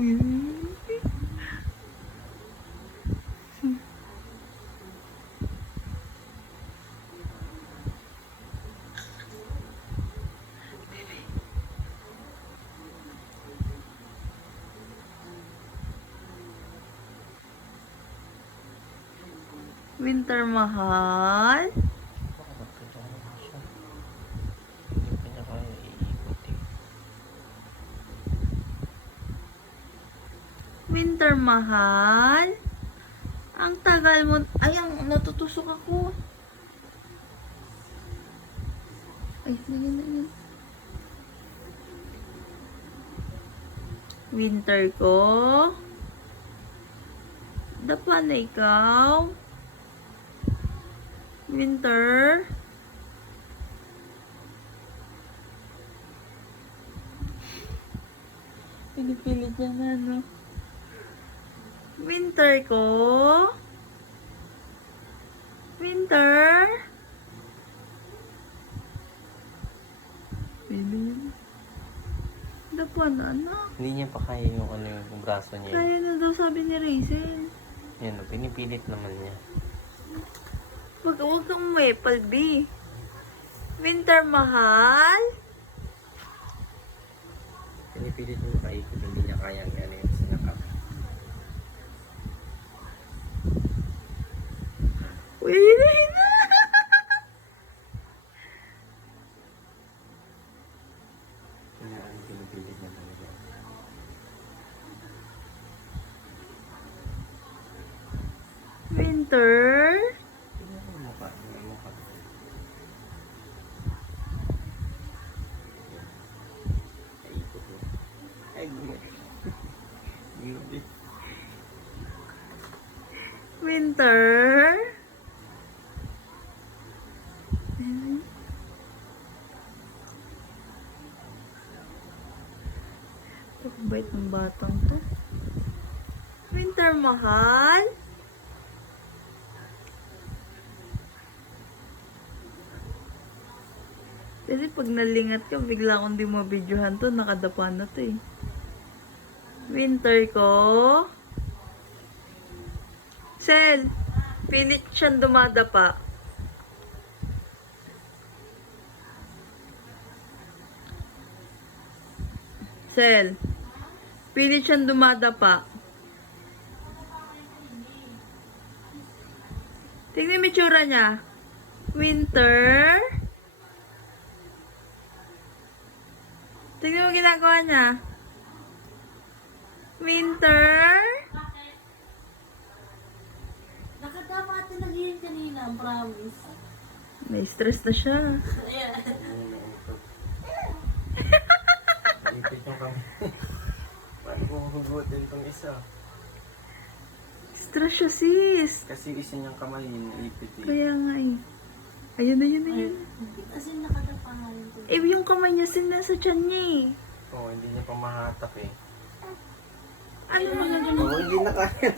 Hmm. Winter mahal. Bakit kailangan mo siya? Hindi pa niya kaya iikot eh. Winter mahal. Ang tagal mo. Ay, natutusok ako. Ay, yun. Winter ko. Dapa na ikaw. Winter. Pinipilit niya na, no? Winter ko. Winter. Baby. Dapa na, anak. Hindi niya pa kaya yung ano yung braso niya. Kaya na daw sabi ni Raisin. Yan, pinipilit naman niya. Huwag kang umepal, B. Winter mahal. Pinipilit niya makaikot, hindi niya kaya ang ano yung sinakap. Uy, hina. Kailangan pinipilit niya talaga. Winter. Tingnan mo mukha, yung mukha. Naikot mo. Ay, gumit. Winter. Ang bait ng batang to. Winter mahal. Kasi pag nalingat ka, bigla akong di mabidyohan to. Nakadapa na to eh. Winter ko. Sel, pilit siyang dumadapa. Sel, pilit siyang dumadapa. Tingnan mo yung tsura niya. Winter. Tingnan mo ginagawa niya. Winter. Nakatama ito nag-iin kanina, promise. May stress na siya. Ayan. Naipit yung kami. Paano kung hugutin tong isa? Stress siya, sis. Kasi isa niyang kamay yung naipit eh. Kaya nga eh. Ayun. Kasi nakatapa nga yun. Eh, yung kamay niya sinasa tiyan niya eh. Oo, hindi niya pa mahatak eh. Ano mga ganun? Oo, hindi na kaya.